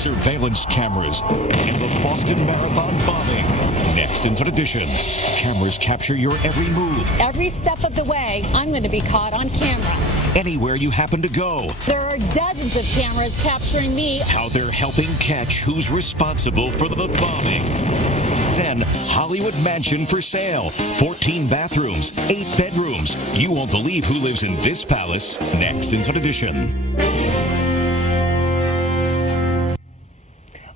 surveillance cameras, and the Boston Marathon bombing. Next in edition, cameras capture your every move. Every step of the way, I'm going to be caught on camera. Anywhere you happen to go. There are dozens of cameras capturing me. How they're helping catch who's responsible for the bombing. Then, Hollywood mansion for sale. 14 bathrooms, 8 bedrooms. You won't believe who lives in this palace. Next in edition.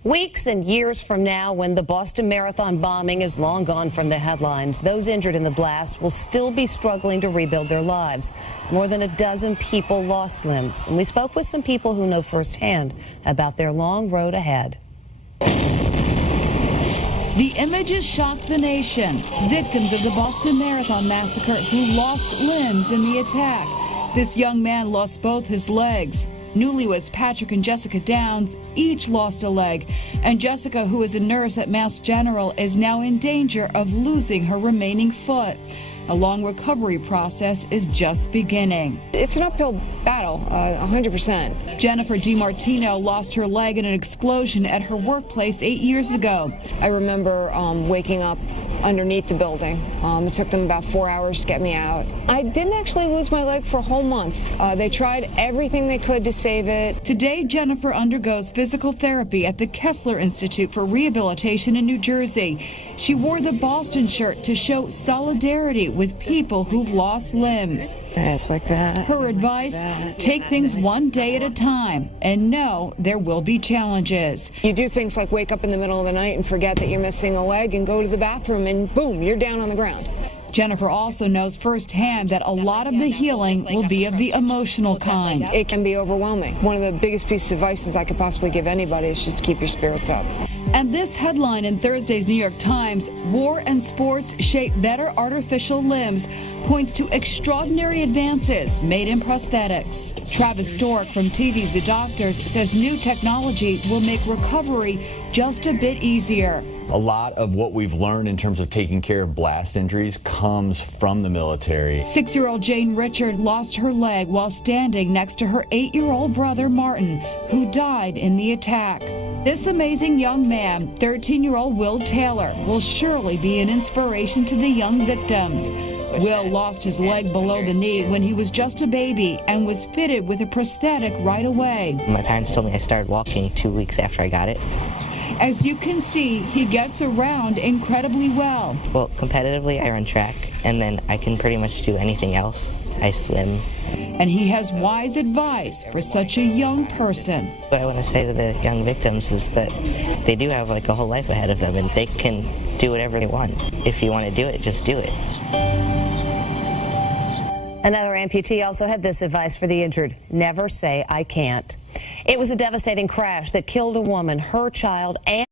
Weeks and years from now, when the Boston Marathon bombing is long gone from the headlines, those injured in the blast will still be struggling to rebuild their lives. More than a dozen people lost limbs, and we spoke with some people who know firsthand about their long road ahead. The images shocked the nation. Victims of the Boston Marathon massacre who lost limbs in the attack. This young man lost both his legs. Newlyweds Patrick and Jessica Downs each lost a leg, and Jessica, who is a nurse at Mass General, is now in danger of losing her remaining foot. A long recovery process is just beginning. It's an uphill battle, 100%. Jennifer DiMartino lost her leg in an explosion at her workplace 8 years ago. I remember waking up underneath the building. It took them about 4 hours to get me out. I didn't actually lose my leg for a whole month. They tried everything they could to save it. Today, Jennifer undergoes physical therapy at the Kessler Institute for Rehabilitation in New Jersey. She wore the Boston shirt to show solidarity with people who've lost limbs. It's like that. Her advice, take things one day at a time and know there will be challenges. You do things like wake up in the middle of the night and forget that you're missing a leg and go to the bathroom and boom, you're down on the ground. Jennifer also knows firsthand that a lot of the healing will be of the emotional kind. It can be overwhelming. One of the biggest pieces of advice I could possibly give anybody is just to keep your spirits up. And this headline in Thursday's New York Times, War and Sports Shape Better Artificial Limbs, points to extraordinary advances made in prosthetics. Travis Stork from TV's The Doctors says new technology will make recovery just a bit easier. A lot of what we've learned in terms of taking care of blast injuries comes from the military. 6-year-old Jane Richard lost her leg while standing next to her 8-year-old brother Martin, who died in the attack. This amazing young man, 13-year-old Will Taylor, will surely be an inspiration to the young victims. Will lost his leg below the knee when he was just a baby and was fitted with a prosthetic right away. My parents told me I started walking 2 weeks after I got it. As you can see, he gets around incredibly well. Well, competitively, I run track, and then I can pretty much do anything else. I swim. And he has wise advice for such a young person. What I want to say to the young victims is that they do have like a whole life ahead of them, and they can do whatever they want. If you want to do it, just do it. Another amputee also had this advice for the injured: never say I can't. It was a devastating crash that killed a woman, her child, and